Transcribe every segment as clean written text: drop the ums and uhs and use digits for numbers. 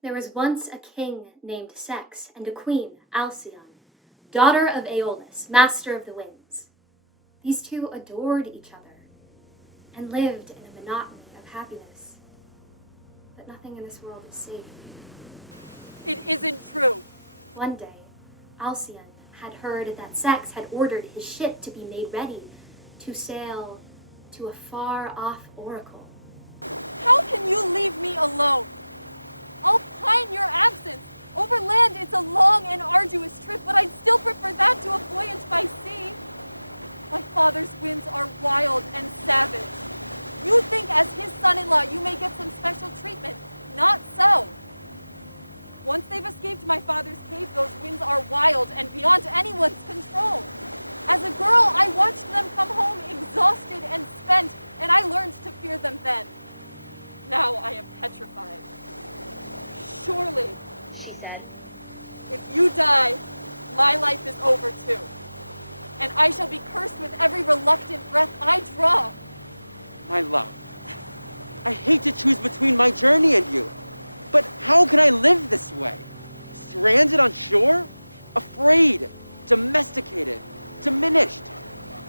There was once a king named Sex and a queen, Alcyone, daughter of Aeolus, master of the winds. These two adored each other and lived in a monotony of happiness. But nothing in this world is safe. It isn't true. One day, Alcyone had heard that Sex had ordered his ship to be made ready to sail to a far-off oracle. How can you leave me alone? I'll pine your absence. Over land, it's a long and arduous trip, but I'd still prefer that to a voyage by sea. My father's winds are wild and savage. You think as his son-in-law you may get some special treatment. Not so. Once they've escaped my father's cave, those winds are wild and beyond anyone's control. As a girl, I watched them come home exhausted and spent, and I learned to fear them then. Now I am petrified. Surely, she said, if you die, my life is over too. And I shall be cursed with every reluctant breath I draw. My love, I hate to choose between my journey and you, but how can I live this way? Stranded on shore? Afraid, domesticated, diminished,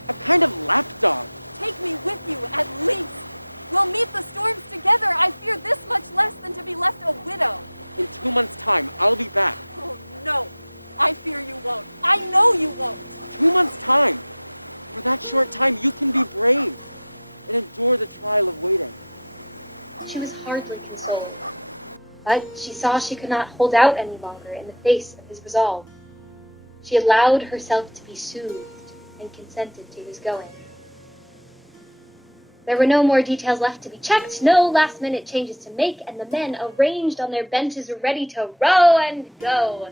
a kind of lapdog. Take me with you, at least. We'll meet the storms together. I fear this much less than to be left a widow. In 2 months' time, I'll be back. Oh, no. I fear you won't. I know you won't. 2 months' time. For that short time, you can be brave and endure the trial of waiting. She was hardly consoled, but she saw she could not hold out any longer in the face of his resolve. She allowed herself to be soothed and consented to his going. There were no more details left to be checked, no last-minute changes to make, and the men arranged on their benches were ready to row and go.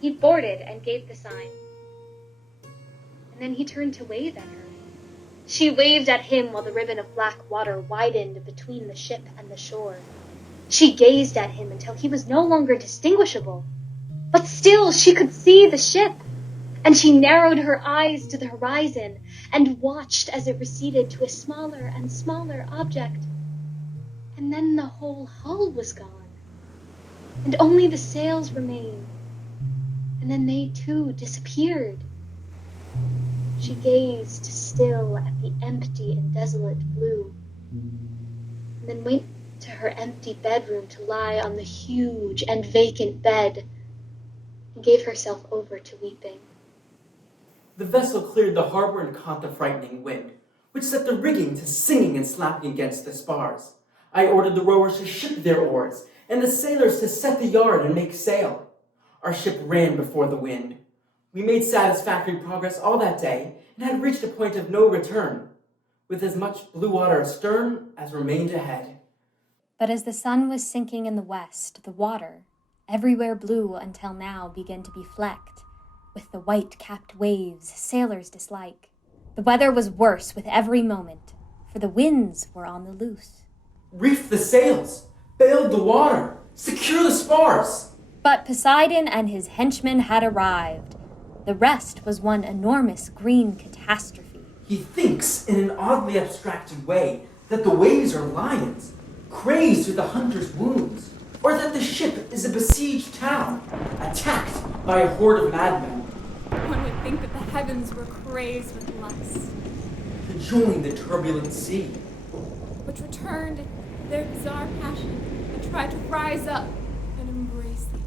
He boarded and gave the sign. And then he turned to wave at her. She waved at him while the ribbon of black water widened between the ship and the shore. She gazed at him until he was no longer distinguishable. But still she could see the ship, and she narrowed her eyes to the horizon and watched as it receded to a smaller and smaller object. And then the whole hull was gone, and only the sails remained. And then they too disappeared. She gazed still at the empty and desolate blue, and then went to her empty bedroom to lie on the huge and vacant bed, and gave herself over to weeping. The vessel cleared the harbor and caught the frightening wind, which set the rigging to singing and slapping against the spars. I ordered the rowers to ship their oars, and the sailors to set the yard and make sail. Our ship ran before the wind. We made satisfactory progress all that day, and had reached a point of no return, with as much blue water astern as remained ahead. But as the sun was sinking in the west, the water, everywhere blue until now, began to be flecked with the white-capped waves sailors dislike. The weather was worse with every moment, for the winds were on the loose. Reef the sails, bailed the water, secure the spars. But Poseidon and his henchmen had arrived. The rest was one enormous green catastrophe. He thinks, in an oddly abstracted way, that the waves are lions, crazed with the hunter's wounds, or that the ship is a besieged town, attacked by a horde of madmen. One would think that the heavens were crazed with lust, To join the turbulent sea. which returned their bizarre passion and tried to rise up and embrace them.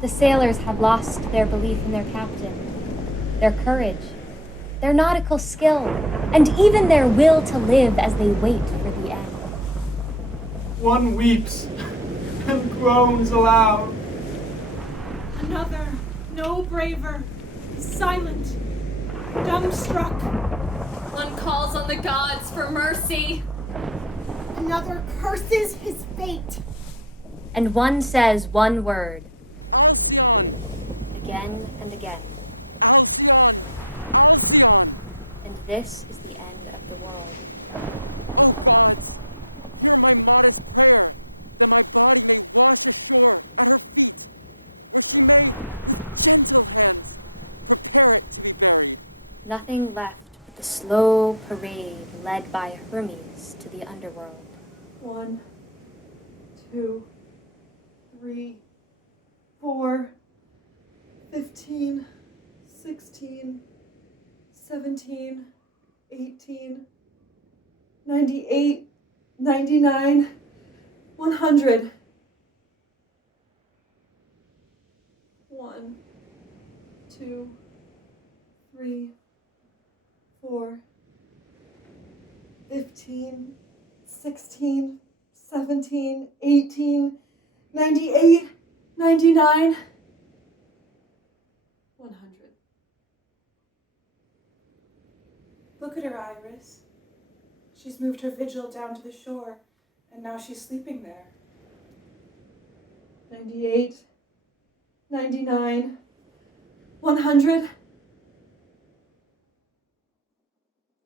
The sailors had lost their belief in their captain, their courage, their nautical skill, and even their will to live as they wait for the end. One weeps and groans aloud. Another, no braver, silent, dumbstruck. One calls on the gods for mercy. Another curses his fate. And one says one word, Alcyone! again and again. Alcyone! Alcyone! And this is the end of the world. Oh gods, hear my modest prayer, that my body may wash ashore at her feet, where she may, with gentle hands, prepare it to be buried. Nothing left but the slow parade led by Hermes to the underworld. 1, 2, 3, 4, 15, 16, 17, 18, 98, 99, 100. 1, 2, 3, 4, 15, 16, 17, 18, 98, 99, 100. Look at her, Iris. She's moved her vigil down to the shore, and now she's sleeping there. 98, 99, 100.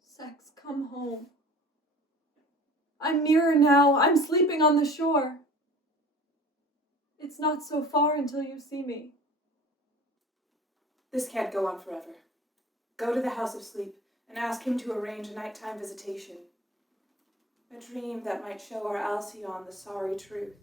Sex, come home. I'm nearer now. I'm sleeping on the shore. It's not so far until you see me. This can't go on forever. Go to the House of Sleep and ask him to arrange a nighttime visitation. A dream that might show our Alcyone the sorry truth.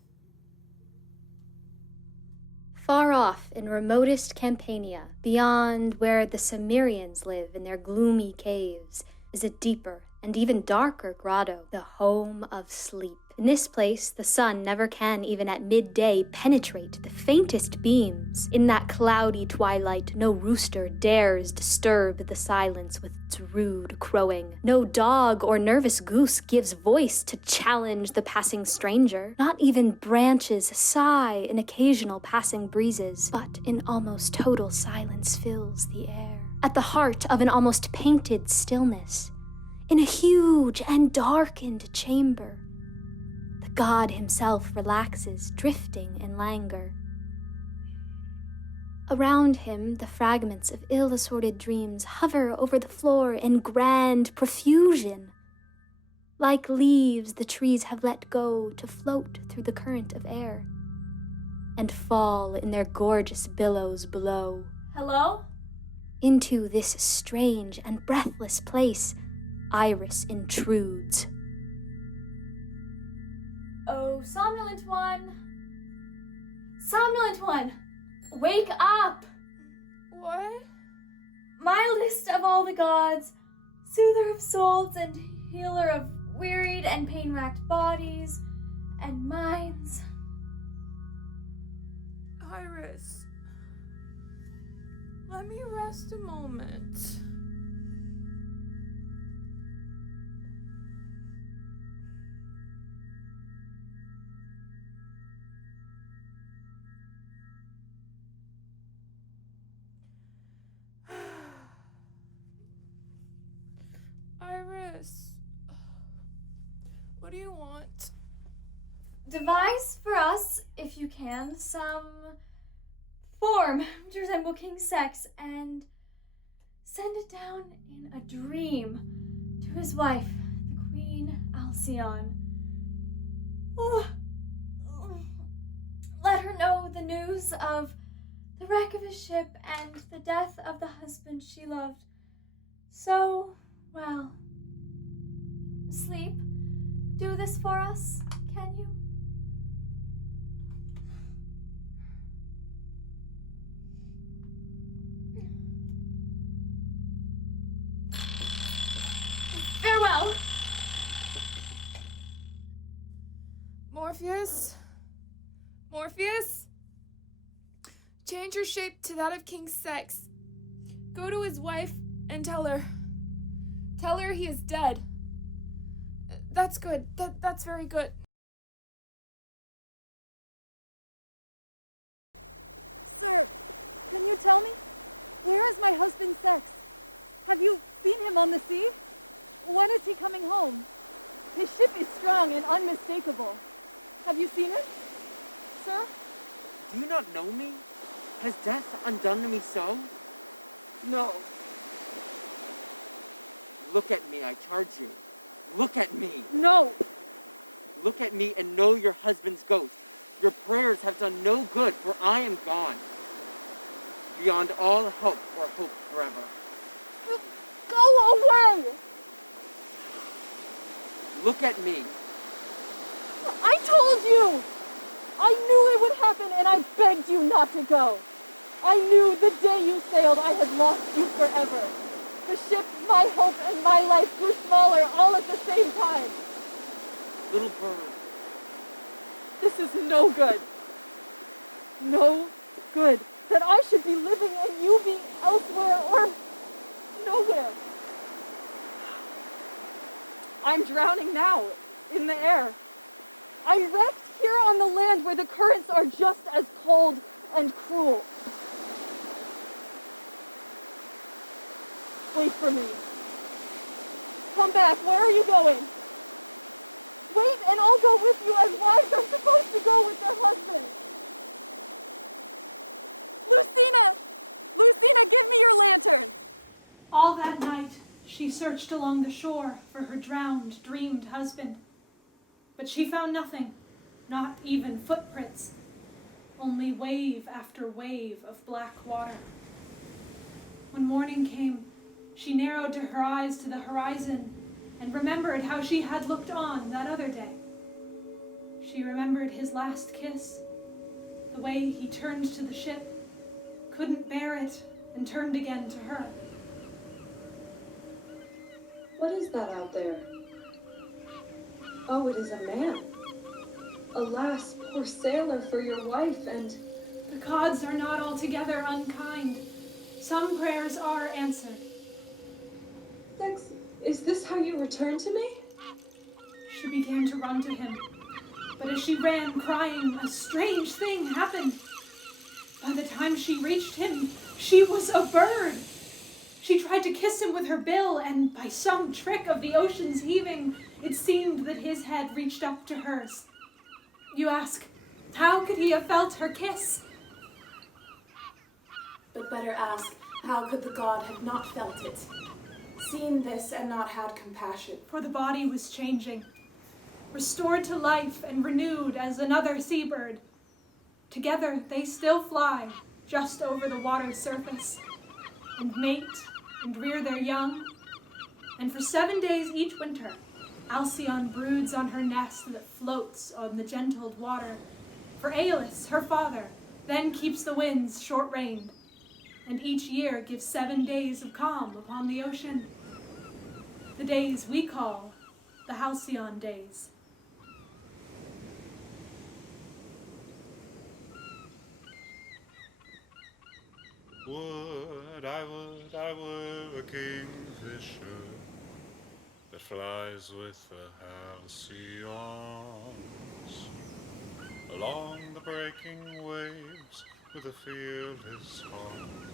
Far off in remotest Campania, beyond where the Cimmerians live in their gloomy caves, is a deeper and even darker grotto, the home of sleep. In this place, the sun never can, even at midday, penetrate the faintest beams. In that cloudy twilight, no rooster dares disturb the silence with its rude crowing. No dog or nervous goose gives voice to challenge the passing stranger. Not even branches sigh in occasional passing breezes, but in almost total silence fills the air. At the heart of an almost painted stillness, in a huge and darkened chamber, the god himself relaxes, drifting in languor. Around him, the fragments of ill-assorted dreams hover over the floor in grand profusion. Like leaves the trees have let go to float through the current of air, and fall in their gorgeous billows below. Hello? Into this strange and breathless place, Iris intrudes. Oh, somnolent one! Somnolent one! Wake up! What? Mildest of all the gods, soother of souls and healer of wearied and pain-racked bodies and minds. Iris, let me rest a moment. Iris, what do you want? Devise for us, if you can, some form to resemble King Sex and send it down in a dream to his wife, the Queen Alcyone. Oh. Let her know the news of the wreck of his ship and the death of the husband she loved so well. Sleep, do this for us, can you? Farewell. Morpheus? Morpheus? Change your shape to that of King Sex. Go to his wife and tell her. Tell her he is dead. That's good. That's very good. Sir, can you tell me? Where is my husband Sex? Have you seen him on the sea? When is he coming home? His ship is strong and unmistakable. Have you seen him, sir? Do you not know me? Has death undone me so? No. Look at me, I charge you. Look at me. No. Look at me and know your husband's ghost. Your prayers have done no good, for I am gone. Beyond all help or hope forever. Go away! Look at me. I told you! I knew it would happen, and I begged you not to go. I knew the day you sailed I had lost you forever. The ship, my hope, and my life grew smaller all at the same time. Little bird. This is no good. No good. That I should be living and you be elsewhere or nowhere. I'm drowning now, in the air. I'm wrecked here on the land where the currents are just as cold and cruel. Wait for me. Come back. Where are you going? Wait, and I'll go with you as wives are supposed to go with their husbands. Lucina! Lucina, give me your lantern! All that night, she searched along the shore for her drowned, dreamed husband. But she found nothing, not even footprints, only wave after wave of black water. When morning came, she narrowed her eyes to the horizon and remembered how she had looked on that other day. She remembered his last kiss, the way he turned to the ship, couldn't bear it, and turned again to her. What is that out there? Oh, it is a man. Alas, poor sailor, for your wife, and... The gods are not altogether unkind. Some prayers are answered. Sex, is this how you return to me? She began to run to him, but as she ran, crying, a strange thing happened. By the time she reached him, she was a bird. She tried to kiss him with her bill, and by some trick of the ocean's heaving, it seemed that his head reached up to hers. You ask, how could he have felt her kiss? But better ask, how could the god have not felt it? Seen this and not had compassion. For the body was changing, restored to life and renewed as another seabird. Together they still fly just over the water's surface, and mate and rear their young. And for 7 days each winter, Alcyone broods on her nest that floats on the gentled water. For Aeolus, her father, then keeps the winds short-reined, and each year gives 7 days of calm upon the ocean. The days we call the Halcyon days. Would I were a kingfisher that flies with the halcyons along the breaking waves with a fearless heart,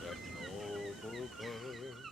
that noble bird